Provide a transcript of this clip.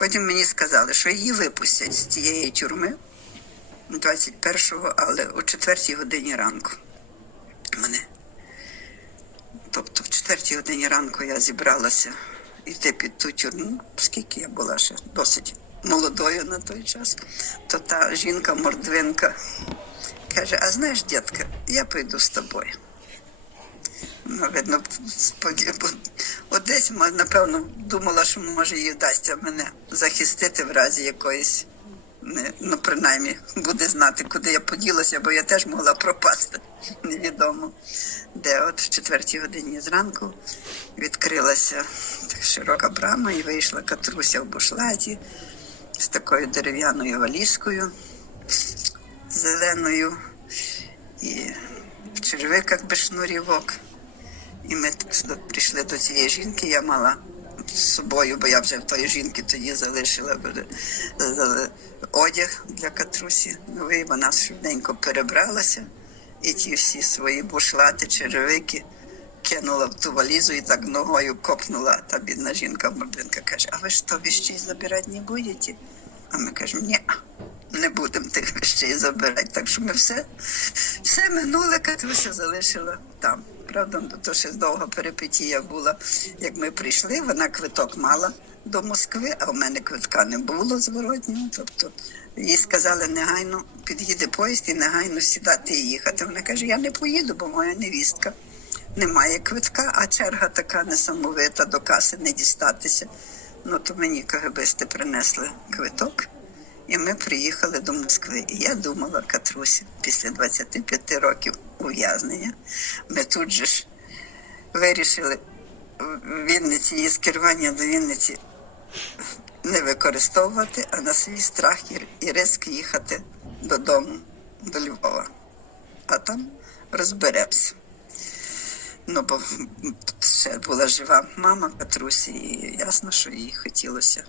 Потім мені сказали, що її випустять з цієї тюрми 21-го, але о 4 годині ранку. Мене. Тобто в 4 годині ранку я зібралася йти під ту тюрму, оскільки я була ще досить молодою на той час, то та жінка мордвинка каже: А знаєш, дітка, я пойду з тобою. Ну, видно, споді- бо одесь, напевно, думала, що може їй вдасться мене захистити в разі якоїсь, ну, принаймні, буде знати, куди я поділася, бо я теж могла пропасти. Невідомо. Де от в четвертій годині зранку відкрилася широка брама і вийшла катруся в бушлаті з такою дерев'яною валізкою зеленою і в червиках без шнурівок. І ми прийшли до цієї жінки. Я мала з собою, бо я вже в тої жінки тоді залишила е, е, одяг для катрусі. Новий вона швиденько перебралася і ті всі свої бушлати, черевики кинула в ту валізу і так ногою копнула. Та бідна жінка мординка каже: А ви що, вещей забирати не будете? А ми кажемо, ні, не будемо тих вещей забирати. Так що ми все, все минуле, Катруся залишила там. Правда, ну, то ще довга перипетія була. Як ми прийшли, вона квиток мала до Москви, а в мене квитка не було зворотнього. Тобто їй сказали негайно під'їде поїзд і негайно сідати і їхати. Вона каже: Я не поїду, бо моя невістка немає квитка, а черга така несамовита до каси не дістатися. Ну то мені КГБсти принесли квиток, і ми приїхали до Москви. І я думала, Катруся, після 25 років ув'язнення, ми тут же ж вирішили Вінниці її скерування до Вінниці не використовувати, а на свій страх і- ризик їхати додому, до Львова. А там розберемося. Ну, бо ще була жива мама Катрусі, і ясно, що їй хотілося